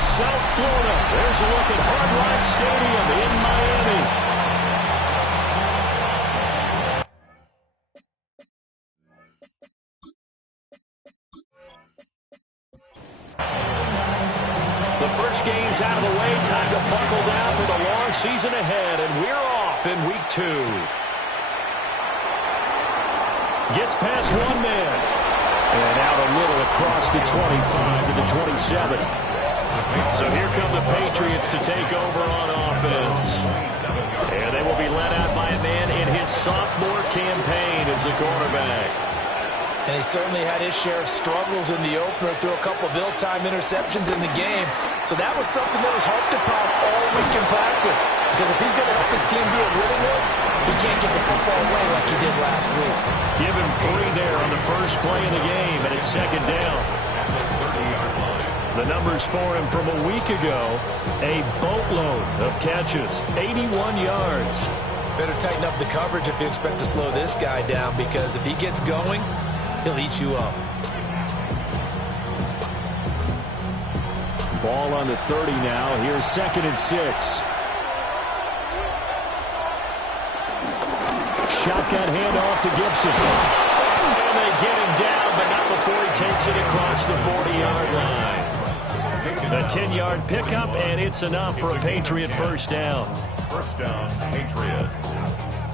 South Florida. There's a look at Hard Rock Stadium in Miami. The first game's out of the way. Time to buckle down for the long season ahead, and we're off in week 2. Gets past one man. And out a little across the 25 to the 27. So here come the Patriots to take over on offense. And they will be led out by a man in his sophomore campaign as a quarterback. And he certainly had his share of struggles in the opener, threw a couple of ill-timed interceptions in the game. So that was something that was harped upon all week in practice. Because if he's going to help this team be a winning one, he can't get the football away like he did last week. Give him 3 there on the first play of the game, and it's second down. The numbers for him from a week ago, a boatload of catches, 81 yards. Better tighten up the coverage if you expect to slow this guy down, because if he gets going, he'll eat you up. Ball on the 30 now. Here's 2nd and 6. Shotgun handoff to Gibson. And they get him down, but not before he takes it across the 40-yard line. A 10-yard pickup, and it's enough for a Patriot first down. First down, Patriots.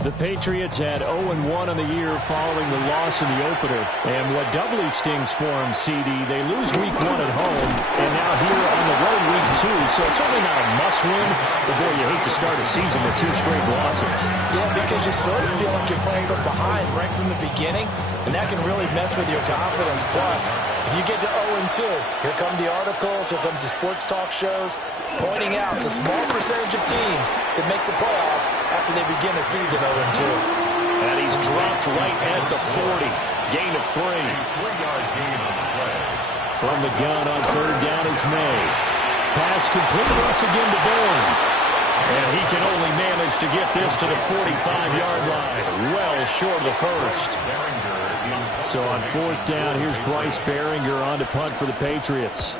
The Patriots had 0-1 on the year following the loss in the opener. And what doubly stings for them, CD, they lose week 1 at home, and now here on the road week 2. So it's certainly not a must-win, but boy, you hate to start a season with 2 straight losses. Yeah, because you sort of feel like you're playing from behind right from the beginning, and that can really mess with your confidence. Plus, if you get to 0-2, here come the articles, here comes the sports talk shows, pointing out the small percentage of teams that make the playoffs after they begin a season 0-2. And he's dropped right at the 40. Gain of 3. 3-yard gain on the play. From the gun on 3rd down is May. Pass complete once again to Bourne. And he can only manage to get this to the 45-yard line. Well short of the first. So on 4th down, here's Bryce Behringer on to punt for the Patriots.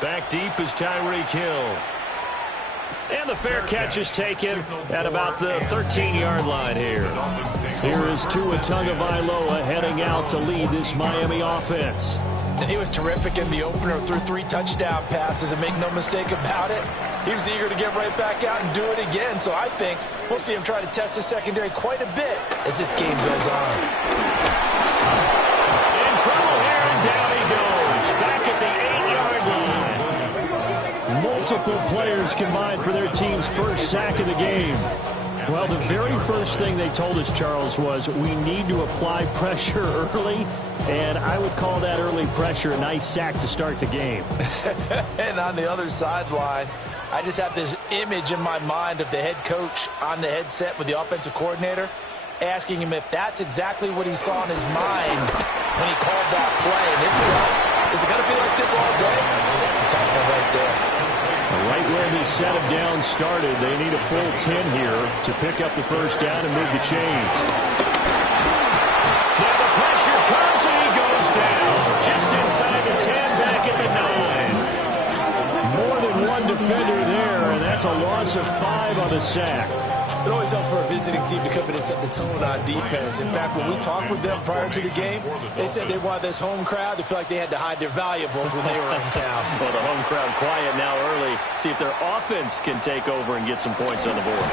Back deep is Tyreek Hill. And the fair catch is taken at about the 13-yard line here. Here is Tua Tagovailoa heading out to lead this Miami offense. And he was terrific in the opener, threw 3 touchdown passes, and make no mistake about it, he was eager to get right back out and do it again. So I think we'll see him try to test the secondary quite a bit as this game goes on. In trouble here, and down he goes. Back at the 8-yard line. Multiple players combined for their team's first sack of the game. Well, the very first thing they told us, Charles, was we need to apply pressure early, and I would call that early pressure a nice sack to start the game. And on the other sideline, I just have this image in my mind of the head coach on the headset with the offensive coordinator, asking him if that's exactly what he saw in his mind when he called that play. And if so, is it going to be like this all day? That's a tough one right there. Right where this set of downs started, they need a full 10 here to pick up the first down and move the chains. Now the pressure comes and he goes down. Just inside the 10, back at the 9. More than one defender there, and that's a loss of 5 on the sack. It always helps for a visiting team to come in and set the tone on defense. In fact, when we talked with them prior to the game, they said they wanted this home crowd to feel like they had to hide their valuables when they were in town. Well, the home crowd quiet now early. See if their offense can take over and get some points on the board.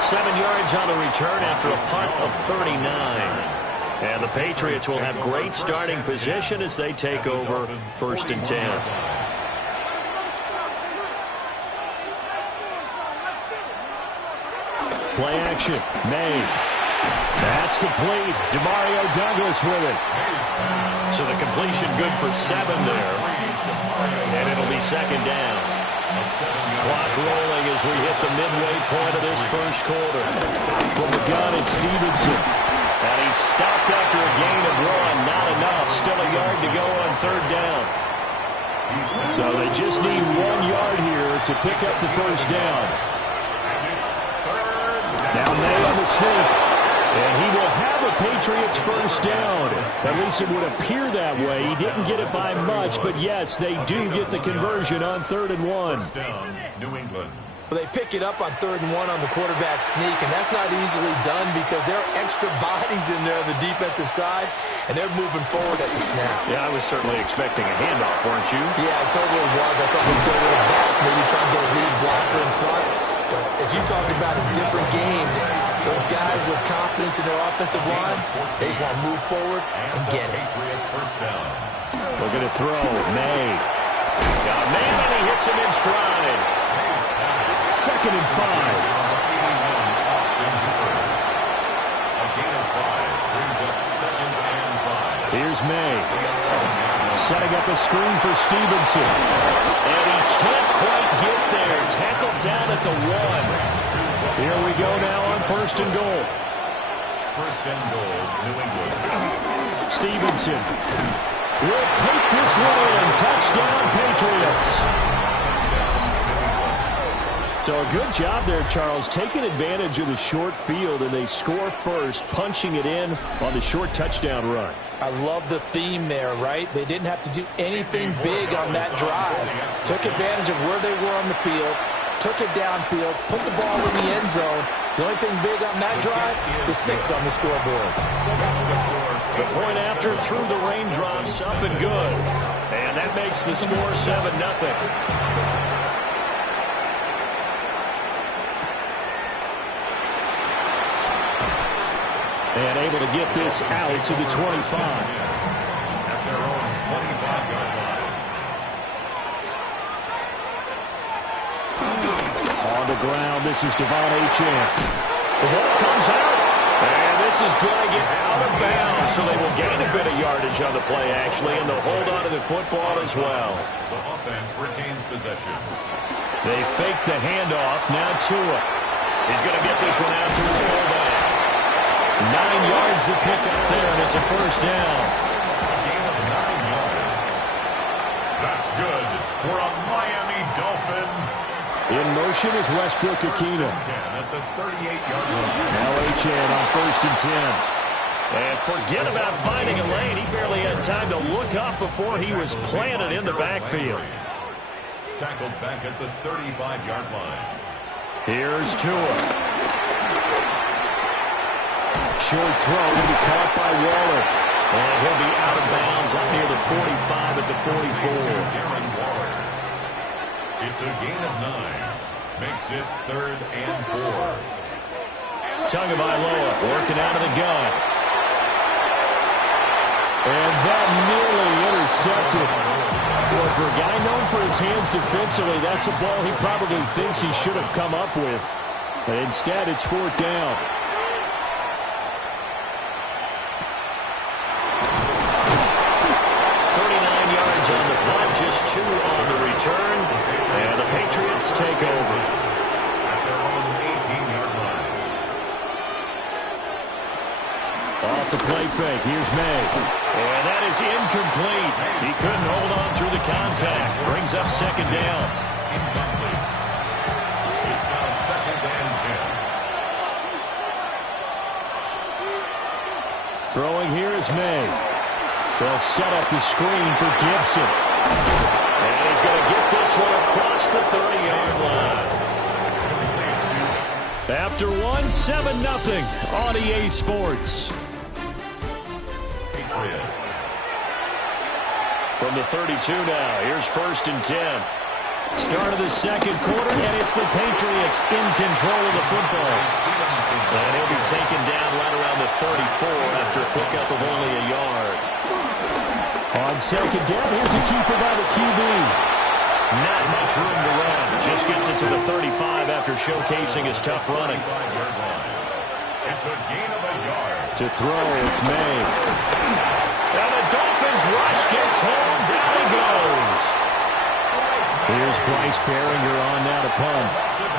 7 yards on the return after a punt of 39. And the Patriots will have great starting position as they take over 1st and 10. Play action. May. That's complete. Demario Douglas with it. So the completion good for 7 there. And it'll be 2nd down. Clock rolling as we hit the midway point of this first quarter. From the gun, it's Stevenson. And he's stopped after a gain of 1. Not enough. Still a yard to go on 3rd down. So they just need 1 yard here to pick up the first down. Now May on the sneak, and he will have the Patriots first down. At least it would appear that way. He didn't get it by much, but yes, they do get the conversion on 3rd and 1. First down, New England. They pick it up on 3rd and 1 on the quarterback sneak, and that's not easily done because there are extra bodies in there on the defensive side, and they're moving forward at the snap. Yeah, I was certainly expecting a handoff, weren't you? Yeah, I totally was. I thought they'd go with it back, maybe try and get a lead blocker in front. But as you talked about in different games, those guys with confidence in their offensive line, they just want to move forward and get it. First down. Looking to throw. May. Got a man, and he hits him in stride. 2nd and 5. Here's May. Setting up a screen for Stevenson. And he can't quite get there. Tackled down at the 1. Here we go now on 1st and goal. 1st and goal, New England. Stevenson will take this one in. Touchdown, Patriots. So a good job there, Charles, taking advantage of the short field, and they score first, punching it in on the short touchdown run. I love the theme there, right? They didn't have to do anything big on that drive. Took advantage of where they were on the field, took it downfield, put the ball in the end zone. The only thing big on that drive, the 6 on the scoreboard. The point after through the raindrops, up and good. And that makes the score 7-0. And able to get this out to the 25. At their own 25-yard line. On the ground, this is Devon Achane. The ball comes out. And this is going to get out of bounds. So they will gain a bit of yardage on the play, actually, and they'll hold on to the football as well. The offense retains possession. They fake the handoff. Now Tua. He's going to get this one out to his fullback. 9 yards to pick up there, and it's a first down. A gain of 9 yards. That's good for a Miami Dolphin. In motion is Westbrook-Ikhine. At the 38-yard line. Now Achane on 1st and 10. And forget about finding a lane. He barely had time to look up before he was planted in the backfield. Tackled back at the 35-yard line. Here's Tua. Short throw will be caught by Waller. And he'll be out of bounds up near the 45 at the 44. Darren Waller. It's a gain of 9. Makes it 3rd and 4. Tagovailoa working out of the gun. And that nearly intercepted. Well, for a guy known for his hands defensively, that's a ball he probably thinks he should have come up with. But instead, it's 4th down. 39 yards on the punt, just 2 on the return. And the Patriots take over. At their own 18-yard line. Off the play fake, here's May. And that is incomplete. He couldn't hold on through the contact. Brings up 2nd down. Incomplete. It's now 2nd and 10. Throwing here is May. They'll set up the screen for Gibson. And he's going to get this one across the 30-yard line. After 7-0 on EA Sports. Patriots. From the 32 now, here's 1st and 10. Start of the 2nd quarter, and it's the Patriots in control of the football. And he'll be taken down right around the 34 after a pickup of only a yard. On 2nd down, here's a keeper by the QB. Not much room to run. Just gets it to the 35 after showcasing his tough running. It's a gain of a yard. To throw, it's May. And the Dolphins rush gets home. Down he goes. Here's Bryce Behringer on now to punt.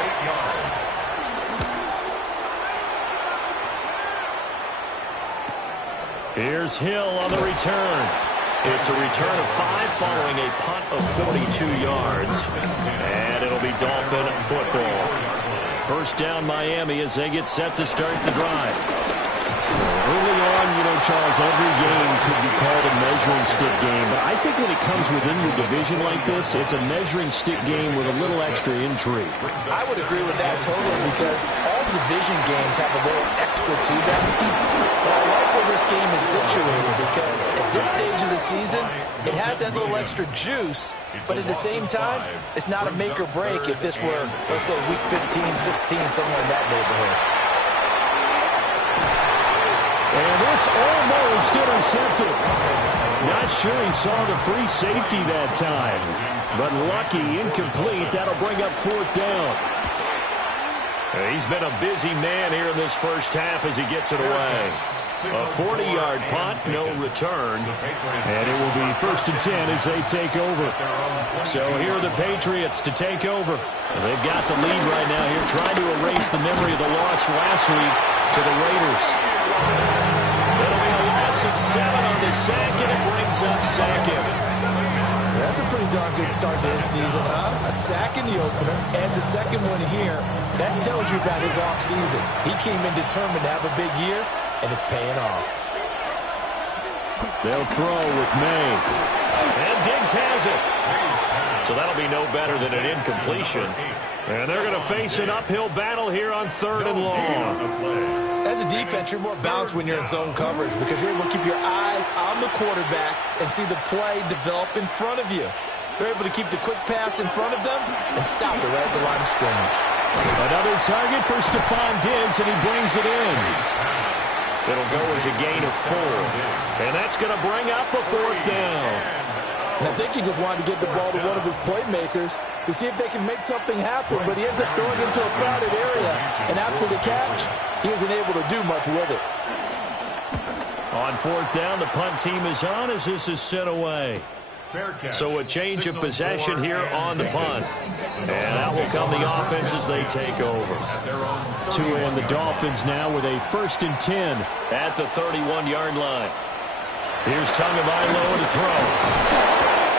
8 yards. Here's Hill on the return. It's a return of 5 following a punt of 42 yards. And it'll be Dolphin football. First down Miami as they get set to start the drive. Early on, Charles, every game could be called a measuring stick game. But I think when it comes within your division like this, it's a measuring stick game with a little extra intrigue. I would agree with that totally because all division games have a little extra to them. But I like where this game is situated because at this stage of the season, it has that little extra juice. But at the same time, it's not a make or break if this were, let's say, week 15, 16, somewhere in that neighborhood. And this almost intercepted. Not sure he saw the free safety that time. But lucky, incomplete. That'll bring up fourth down. He's been a busy man here in this first half as he gets it away. A 40-yard punt, no return. And it will be 1st and 10 as they take over. So here are the Patriots to take over. They've got the lead right now here, trying to erase the memory of the loss last week to the Raiders. It'll be a loss of 7 on the sack, and it brings up second. That's a pretty darn good start to his season, huh? A sack in the opener, adds a second one here. That tells you about his offseason. He came in determined to have a big year, and it's paying off. They'll throw with May. And Diggs has it. So that'll be no better than an incompletion. And they're going to face an uphill battle here on 3rd and long. As a defense, you're more balanced when you're in zone coverage because you're able to keep your eyes on the quarterback and see the play develop in front of you. They're able to keep the quick pass in front of them and stop it right at the line of scrimmage. Another target for Stephon Diggs, and he brings it in. It'll go as a gain of 4. And that's going to bring up a 4th down. And I think he just wanted to get the ball to one of his playmakers to see if they can make something happen, but he ends up throwing into a crowded area. And after the catch, he isn't able to do much with it. On 4th down, the punt team is on as this is sent away. So a change of possession here on the punt. And out will come the offense as they take over. And the Dolphins now with a 1st and 10 at the 31-yard line. Here's Tagovailoa to throw.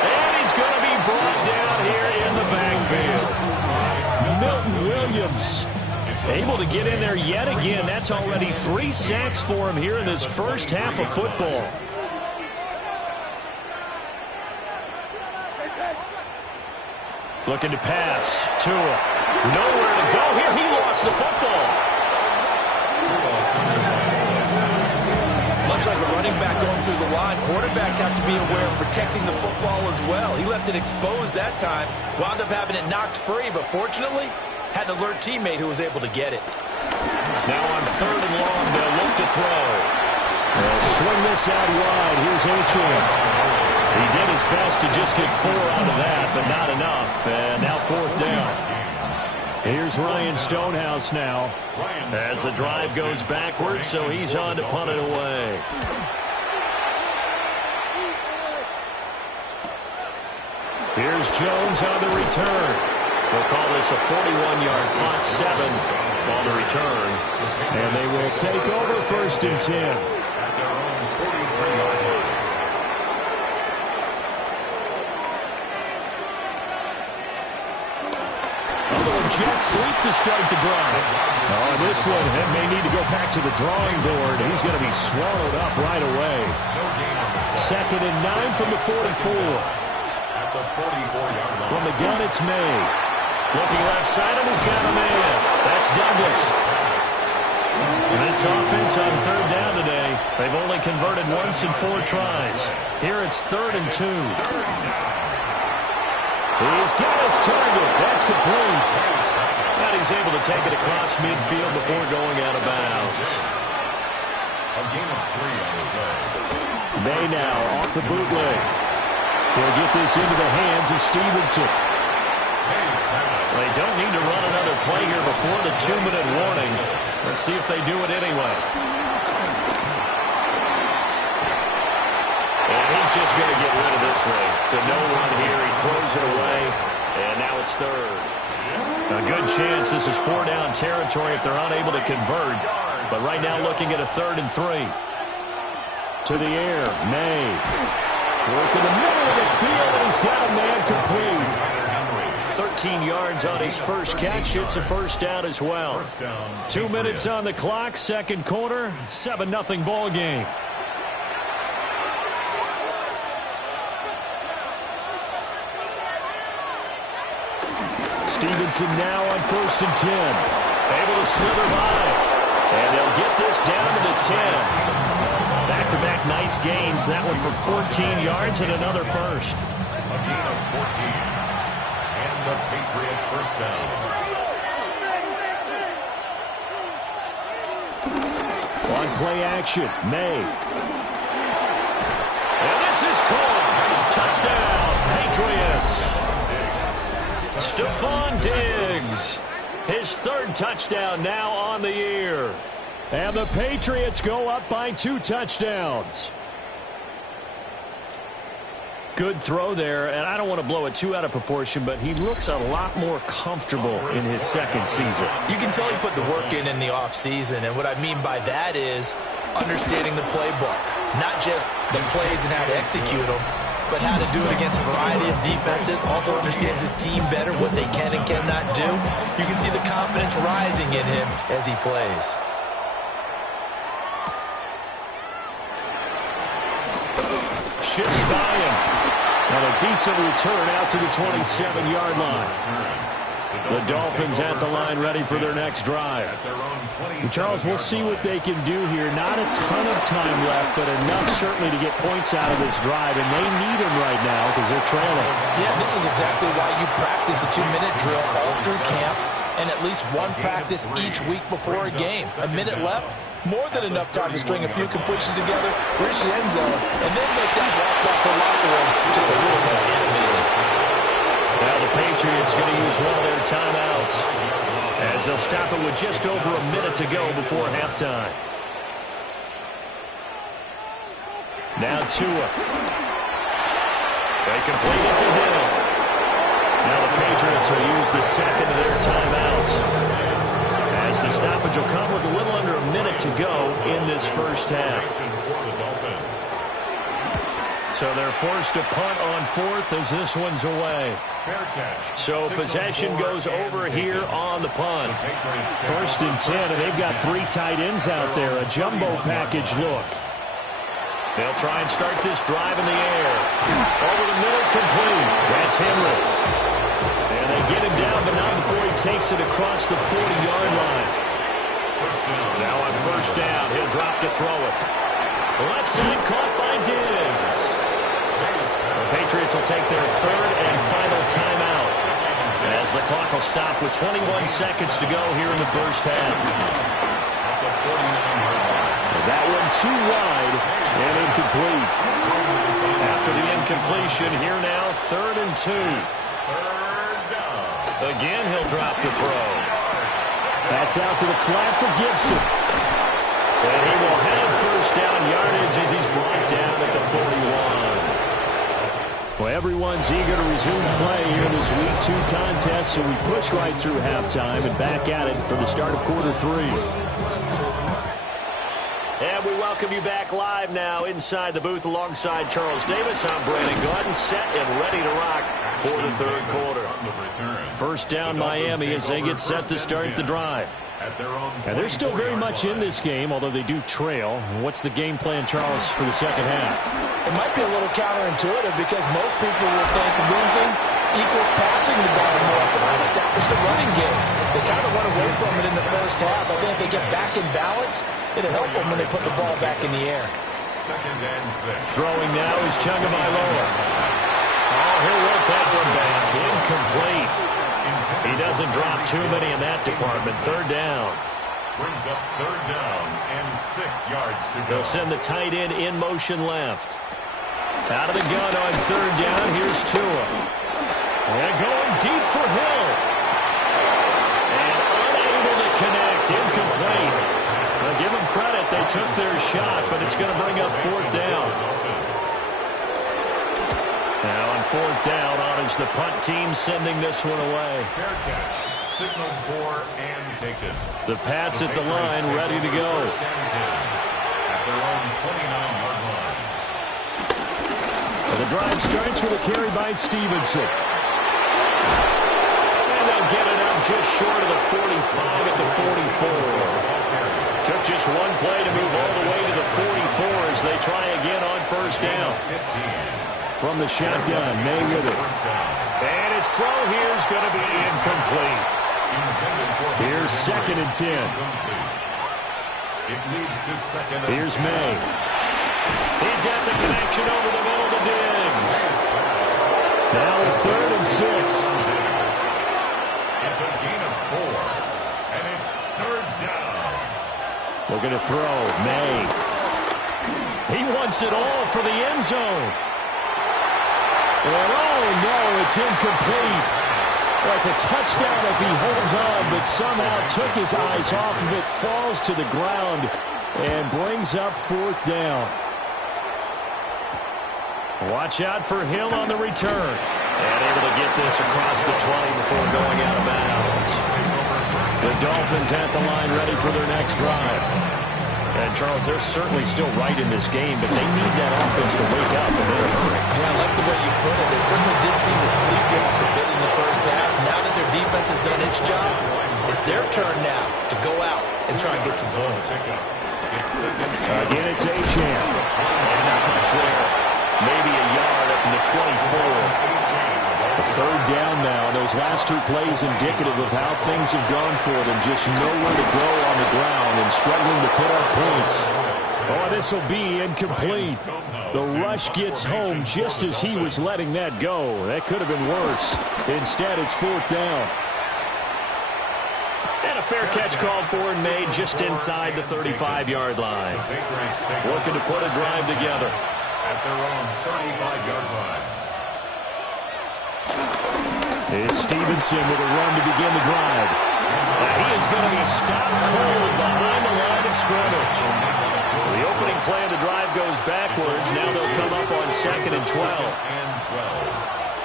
And he's going to be brought down here in the backfield. Milton Williams able to get in there yet again. That's already 3 sacks for him here in this first half of football. Looking to pass. Tua. Nowhere to go here. He lost the football. Much like a running back going through the line, quarterbacks have to be aware of protecting the football as well. He left it exposed that time, wound up having it knocked free, but fortunately, had an alert teammate who was able to get it. Now on 3rd and long, they'll look to throw. They'll swing this out wide. Here's Achane. He did his best to just get 4 out of that, but not enough. And now 4th down. Here's Ryan Stonehouse now as the drive goes backwards, so he's on to punt it away. Here's Jones on the return. We'll call this a 41-yard punt, 7 on the return. And they will take over 1st and 10. Jet sweep to start the drive. Oh, and this one may need to go back to the drawing board. He's going to be swallowed up right away. 2nd and 9 from the 44. From the gun, it's May. Looking left side, and he's got a man. That's Douglas. And this offense on 3rd down today, they've only converted once in 4 tries. Here it's 3rd and 2. He's got his target. That's complete. And he's able to take it across midfield before going out of bounds. A gain of 3 on the play. May now off the bootleg. He'll get this into the hands of Stevenson. They don't need to run another play here before the 2-minute warning. Let's see if they do it anyway. And he's just going to get rid of this thing. To no one here. He throws it away. And now it's 3rd. A good chance this is 4-down territory if they're unable to convert. But right now looking at a 3rd and 3. To the air. May. Working the middle of the field, and he's got a man complete. 13 yards on his first catch. It's a first down as well. 2 minutes on the clock, second quarter, 7-0 ball game. Stevenson now on 1st and 10. Able to slither by. And they'll get this down to the 10. Back-to-back nice gains. That one for 14 yards and another first. A gain of 14. And the Patriot first down. On play action, May. And this is caught. Touchdown, Patriots. Stephon Diggs. His 3rd touchdown now on the year. And the Patriots go up by 2 touchdowns. Good throw there, and I don't want to blow it too out of proportion, but he looks a lot more comfortable in his 2nd season. You can tell he put the work in the offseason, and what I mean by that is understanding the playbook. Not just the plays and how to execute them, but how to do it against a variety of defenses. Also understands his team better, what they can and cannot do. You can see the confidence rising in him as he plays. Shifts by him. And a decent return out to the 27-yard line. The Dolphins at the line ready for their next drive. Charles, we'll see what they can do here. Not a ton of time left, but enough certainly to get points out of this drive, and they need them right now because they're trailing. Yeah, this is exactly why you practice a 2-minute drill all through camp and at least one practice each week before a game. A minute left, more than enough time to string a few completions together, reach the end zone, and then make that walk back to the locker room just a little more animated. Now the Patriots going to use one of their timeouts as they'll stop it with just over a minute to go before halftime. Now Tua. They complete it to him. Now the Patriots will use the second of their timeouts as the stoppage will come with a little under a minute to go in this first half. So they're forced to punt on 4th as this one's away. So possession goes over here on the punt. 1st and 10, and they've got 3 tight ends out there. A jumbo package look. They'll try and start this drive in the air. Over the middle, complete. That's Henry. And they get him down, but not before he takes it across the 40-yard line. Now on 1st down, he'll drop to throw it. Left side caught by Diggs. The Patriots will take their 3rd and final timeout as the clock will stop with 21 seconds to go here in the first half. That one too wide and incomplete. After the incompletion, here now, 3rd and 2. Again, he'll drop the throw. That's out to the flat for Gibson. And he will have first down yardage as he's brought down at the 41. Well, everyone's eager to resume play here in this Week 2 contest, so we push right through halftime and back at it for the start of quarter 3. And we welcome you back live now inside the booth alongside Charles Davis. I'm Brandon Gordon, set and ready to rock for the 3rd quarter. First down Miami as they get set to start the drive. And they're still very much in this game, although they do trail. What's the game plan, Charles, for the second half? It might be a little counterintuitive because most people will think losing equals passing the ball more, but not establish the running game. They kind of went away from it in the first half. I think if they get back in balance, it'll help them when they put the ball back in the air. 2nd and 6. Throwing now is Tagovailoa. Oh, he'll work that one back. Incomplete. He doesn't drop too many in that department. 3rd down. Brings up 3rd down and 6 yards to go. They'll send the tight end in motion left. Out of the gun on 3rd down. Here's Tua. And going deep for Hill. And unable to connect. Incomplete. Now give them credit. They took their shot, but it's going to bring up 4th down. Now on 4th down, on is the punt team sending this one away. Fair catch. Signaled for and taken. The Pats at the line, ready to go. At their own 29-yard line. The drive starts with a carry by Stevenson. they'll get it up just short of the 45 at the 44. Took just one play to move all the way to the 44 as they try again on first down. From the shotgun, May with it. And his throw here is going to be incomplete. Here's 2nd and 10. It leads to 2nd. Here's May. He's got the connection over the middle to Diggs. Now 3rd and 6. It's a gain of 4, and it's 3rd down. Looking to throw, May. He wants it all for the end zone. And oh no, it's incomplete. Well, it's a touchdown if he holds on, but somehow took his eyes off of it, falls to the ground, and brings up 4th down. Watch out for Hill on the return. And able to get this across the 20 before going out of bounds. The Dolphins at the line ready for their next drive. And, Charles, they're certainly still right in this game, but they need that offense to wake up and in a hurry. Yeah, I like the way you put it. They certainly did seem to sleepwalk a bit in the first half. Now that their defense has done its job, it's their turn now to go out and try and get some points. Again, it's Achane. And not much there. Maybe a yard up to the 24. A 3rd down now. Those last 2 plays indicative of how things have gone for them. Just nowhere to go on the ground and struggling to put up points. Oh, this will be incomplete. The rush gets home just as he was letting that go. That could have been worse. Instead, it's 4th down. And a fair catch called for and made just inside the 35-yard line. Looking to put a drive together. At their own 35-yard line. It's Stevenson with a run to begin the drive. And he is going to be stopped cold behind the line of scrimmage. The opening play of the drive goes backwards. Now they'll come up on 2nd and 12. 2nd and 12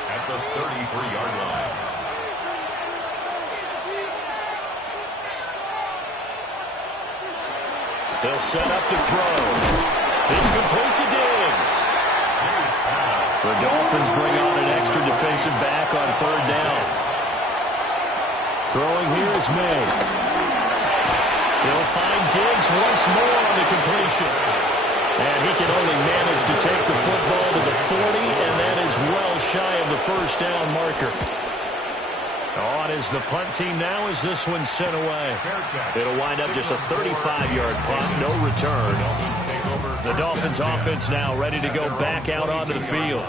at the 33-yard line. They'll set up to throw. It's complete to Diggs. The Dolphins bring on an extra defensive back on 3rd down. Throwing here is May. They'll find Diggs once more on the completion. And he can only manage to take the football to the 40, and that is well shy of the 1st down marker. On is the punt team now as this one's sent away. It'll wind up just a 35-yard punt, no return. The Dolphins offense now ready to go back out onto the field.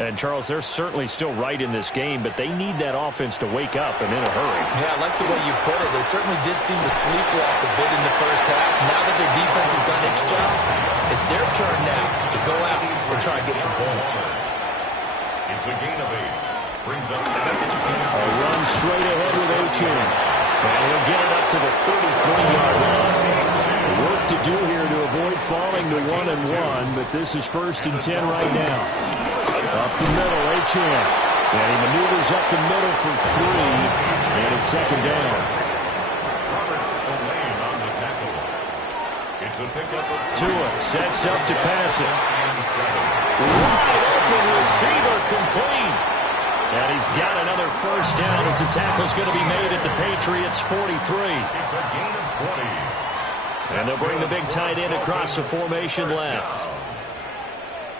And, Charles, they're certainly still right in this game, but they need that offense to wake up and in a hurry. Yeah, I like the way you put it. They certainly did seem to sleepwalk a bit in the first half. Now that their defense has done its job, it's their turn now to go out and try and get some points. It's a gain of 8. Brings up 2nd and 2. A run straight ahead with Achane. And he'll get it up to the 33-yard line. Work to do here to avoid falling to 1-1, but this is 1st and 10 right now. Up the middle, Achane. And he maneuvers up the middle for 3, and it's 2nd down. Roberts the lane on the tackle. It's a pickup of Tua sets up to pass it. and 7. Wide open receiver complete. And he's got another 1st down as the tackle's going to be made at the Patriots' 43. It's a gain of 20. And they'll bring the big tight end across the formation left.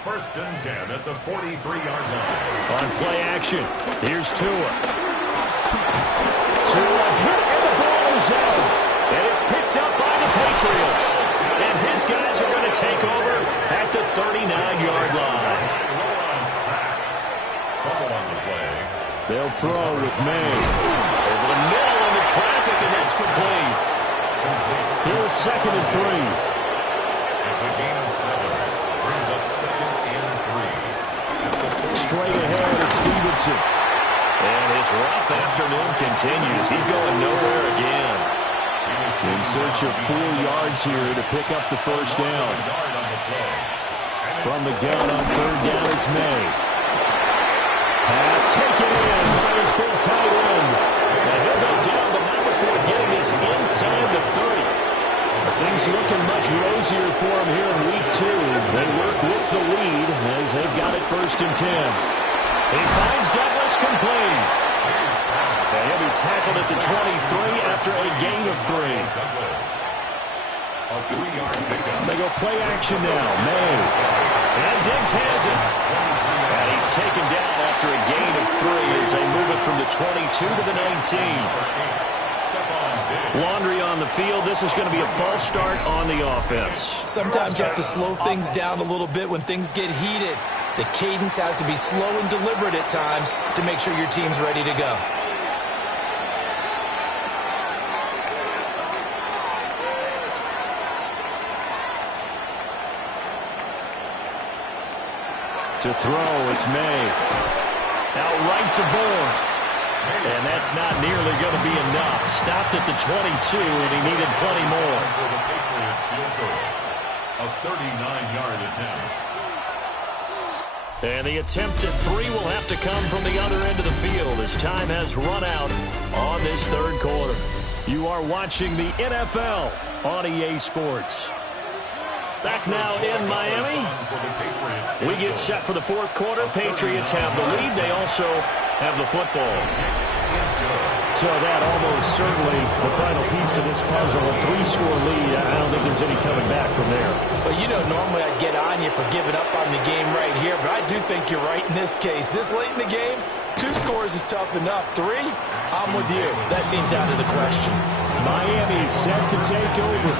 1st and 10 at the 43-yard line. On play action, here's Tua. Tua hit, and the ball is out. And it's picked up by the Patriots. And his guys are going to take over at the 39-yard line. Fumble on the play. They'll throw with May. Over the middle in the traffic, and that's complete. Here's 2nd and 3. It's a gain of 7. Brings up 2nd and 3. Straight ahead, it's Stevenson. And his rough afternoon continues. He's going nowhere again. In search of 4 yards here to pick up the 1st down. From the gun on 3rd down, it's May. Pass taken in by his big tight end. Now he'll go down, but not before getting this inside the 30. Things looking much rosier for him here in week 2. They work with the lead as they've got it 1st and 10. He finds Douglas complete. And he'll be tackled at the 23 after a gain of 3. A 3-yard pickup. They go play action now. May. And Diggs has it. And he's taken down after a gain of 3 as they move it from the 22 to the 19. Laundry on the field. This is going to be a false start on the offense. Sometimes you have to slow things down a little bit when things get heated. The cadence has to be slow and deliberate at times to make sure your team's ready to go. To throw, it's May. Out right to Bourne. And that's not nearly going to be enough. Stopped at the 22, and he needed plenty more. For the Patriots field goal. A 39-yard attempt. And the attempt at 3 will have to come from the other end of the field as time has run out on this third quarter. You are watching the NFL on EA Sports. Back now in Miami. We get set for the fourth quarter. Patriots have the lead. They also have the football. So that almost certainly the final piece to this puzzle. A 3-score lead. I don't think there's any coming back from there. Well, you know, normally I'd get on you for giving up on the game right here, but I do think you're right in this case. This late in the game, 2 scores is tough enough. 3, I'm with you. That seems out of the question. Miami set to take over.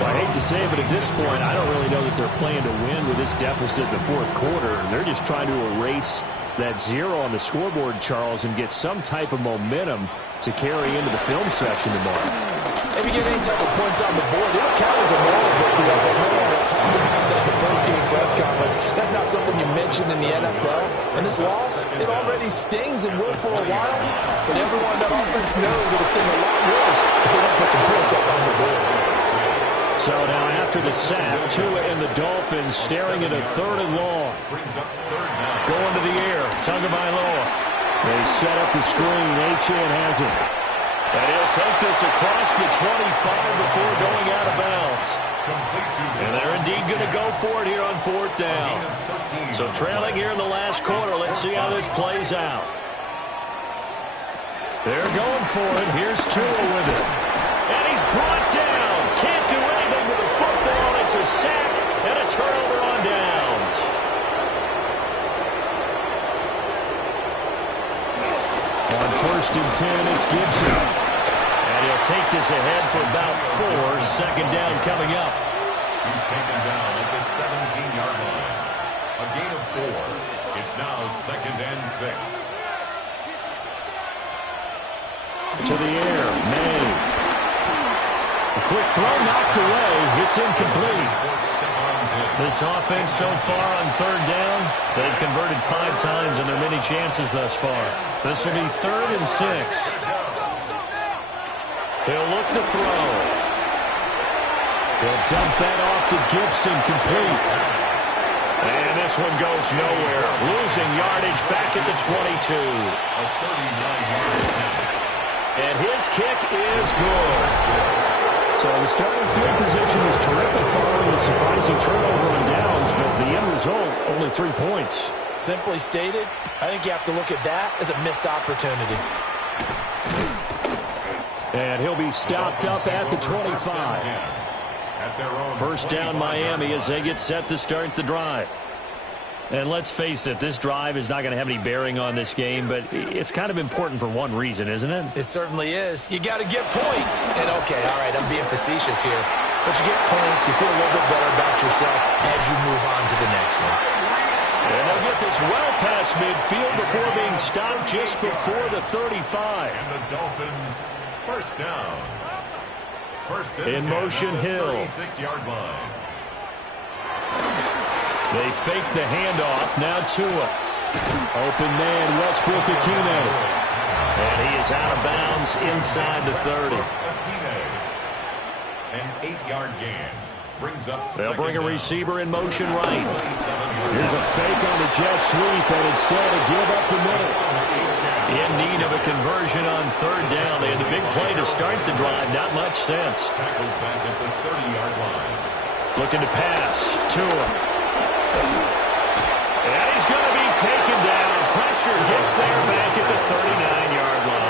Well, I hate to say it, but at this point, I don't really know that they're playing to win with this deficit in the fourth quarter. They're just trying to erase that 0 on the scoreboard, Charles, and get some type of momentum to carry into the film section tomorrow. If you get any type of points on the board, it'll count as a moral victory. No one will talk about that in the post-game press conference. That's not something you mentioned in the NFL. And this loss, it already stings and will for a while. But everyone that offense knows it'll sting a lot worse if they don't put some points up on the board. So now after the sack, Tua and the Dolphins staring at a 3rd and long. Going to the air, Tagovailoa. They set up the screen. Achane has it. And he'll take this across the 25 before going out of bounds. And they're indeed going to go for it here on 4th down. So trailing here in the last quarter. Let's see how this plays out. They're going for it. Here's Tua with it. And he's brought down. Can't do anything with the football. It's a sack and a turnover on downs. On 1st and 10, it's Gibson. And he'll take this ahead for about 4. 2nd down coming up. He's taken down at the 17-yard line. A gain of 4. It's now 2nd and 6. To the air, May. A quick throw knocked away. It's incomplete. This offense so far on 3rd down, they've converted 5 times in their many chances thus far. This will be 3rd and 6. He'll look to throw. He'll dump that off to Gibson, complete. And this one goes nowhere. Losing yardage back at the 22. A 39-yard attempt. And his kick is good. So the starting field position was terrific following the surprising turnover on downs, but the end result, only 3 points. Simply stated, I think you have to look at that as a missed opportunity. And he'll be stopped up at the 25. 1st down Miami as they get set to start the drive. And let's face it, this drive is not going to have any bearing on this game, but it's kind of important for one reason, isn't it? It certainly is. You got to get points. And okay, all right, I'm being facetious here. But you get points, you feel a little bit better about yourself as you move on to the next one. And they'll get this well past midfield before being stopped just before the 35. And the Dolphins, 1st down. 1st and in 10 motion, Hill. 36-yard line. They fake the handoff. Now Tua. Open man, Westbrook Akine. And he is out of bounds inside the 30. An 8-yard gain. Brings up They'll bring a down. receiver in motion right. Here's a fake on the jet sweep, and instead a give up the middle. In need of a conversion on 3rd down. They had the big play to start the drive. Not much sense. Tackled back at the 30-yard line. Looking to pass. Tua. And he's going to be taken down. Pressure gets there back at the 39-yard line.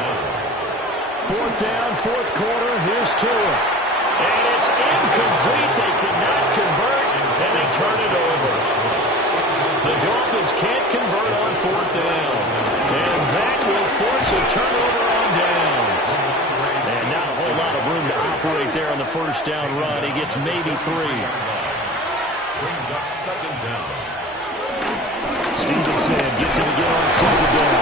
down. Fourth down, fourth quarter. Here's Tua. And it's incomplete. They cannot convert, and they turn it over. The Dolphins can't convert on fourth down. And that will force a turnover on downs. And not a whole lot of room to operate there on the first down run. He gets maybe 3. Brings up second down. Stevenson gets it again on second down.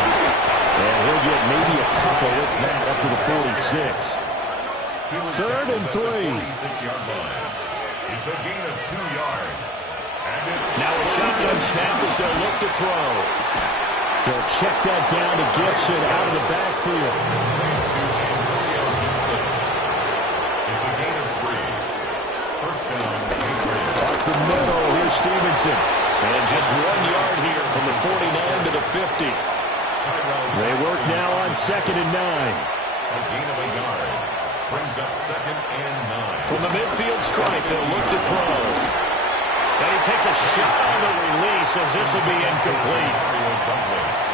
And he'll get maybe a couple with that up to the 46. Third and 3. 46-yard line. It's a gain of 2 yards. And it's Now a shotgun snap as they'll look to throw. They'll check that down to Gibson out of the backfield. It's a gain of 3. First down. Off the middle, here's Stevenson. And just 1 yard here from the 49 to the 50. They work now on second and 9. A gain of a yard. Brings up second and 9. From the midfield stripe, they'll look to throw. And he takes a shot on the release as this will be incomplete.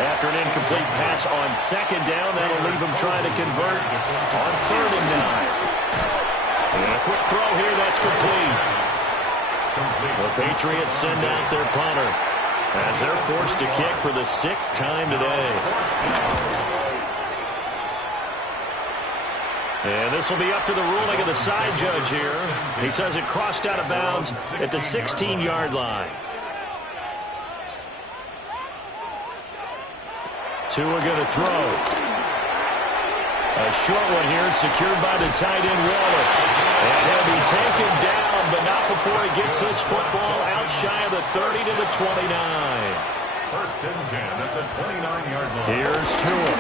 After an incomplete pass on second down, that'll leave him trying to convert on third and 9. And a quick throw here, that's complete. The Patriots send out their punter as they're forced to kick for the 6th time today. And this will be up to the ruling of the side judge here. He says it crossed out of bounds at the 16-yard line. Tua going to throw. A short one here secured by the tight end Waller. And he'll be taken down, but not before he gets this football out shy of the 30 to the 29. First and 10 at the 29-yard line. Here's Tua.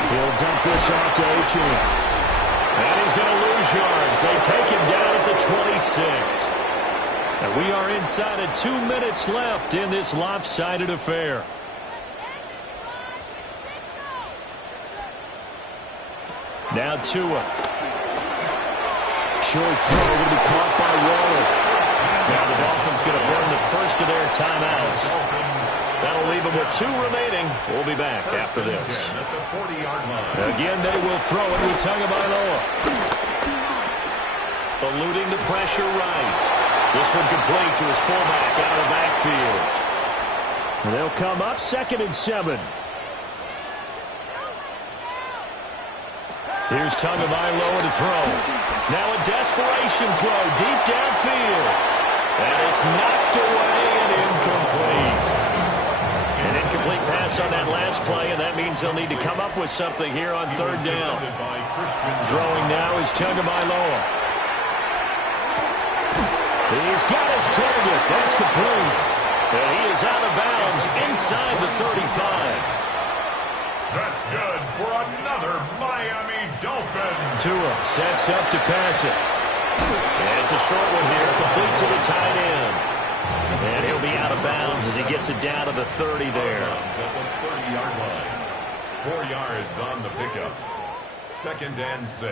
He'll dump this off to Ochin. And he's going to lose yards. They take him down at the 26. And we are inside of 2 minutes left in this lopsided affair. Now Tua. Short throw going to be caught by Waller. Now the Dolphins going to burn the first of their timeouts. That'll leave them with 2 remaining. We'll be back after this. At the 40-yard line. Again, they will throw it with Tagovailoa. Eluding the pressure right. This one complete to his fullback out of the backfield. And they'll come up second and 7. Here's Tagovailoa to throw. Now a desperation throw deep downfield. And it's knocked away and incomplete. An incomplete pass on that last play, and that means they'll need to come up with something here on third down. Throwing now is Tagovailoa. He's got his target. That's complete. And he is out of bounds inside the 35. That's good for another Miami Dolphin. Tua sets up to pass it. And it's a short one here, complete to the tight end. And he'll be out of bounds as he gets it down to the 30 there. At the 30-yard line. 4 yards on the pickup. Second and 6.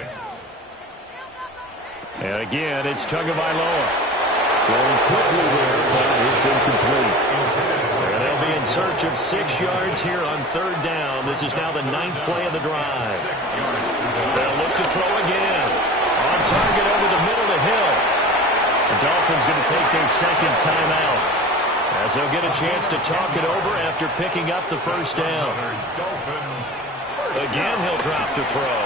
And again, it's Tagovailoa. Throwing quickly there, but it's incomplete. And they'll be in search of 6 yards here on third down. This is now the 9th play of the drive. They'll look to throw again. On target over the middle to Hill. The Dolphins going to take their second timeout as they'll get a chance to talk it over after picking up the first down. Again, he'll drop to throw.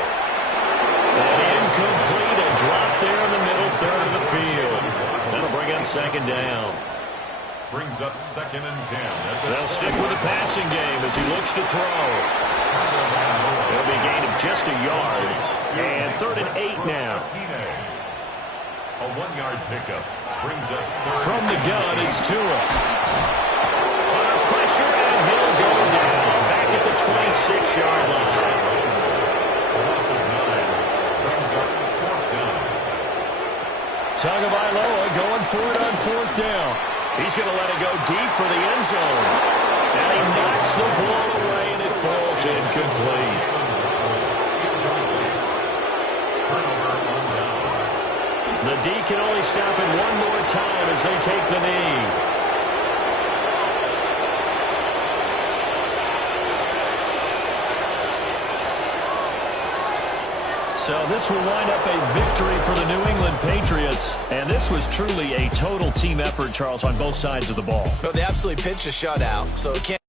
And incomplete, a drop there in the middle third of the field. That'll bring on second down. Brings up second and 10. They'll stick with the passing game as he looks to throw. There'll be a gain of just a yard. And third and 8 now. A 1-yard pickup brings up from the gun. It's Tua. Under pressure, and he'll go down back at the 26-yard line. Loss of 9 brings up fourth down. Tagovailoa going for it on fourth down. He's going to let it go deep for the end zone. And he knocks the ball away, and it falls incomplete. The D can only stop it one more time as they take the knee. So this will wind up a victory for the New England Patriots. And this was truly a total team effort, Charles, on both sides of the ball. Well, they absolutely pitched a shutout, so it can't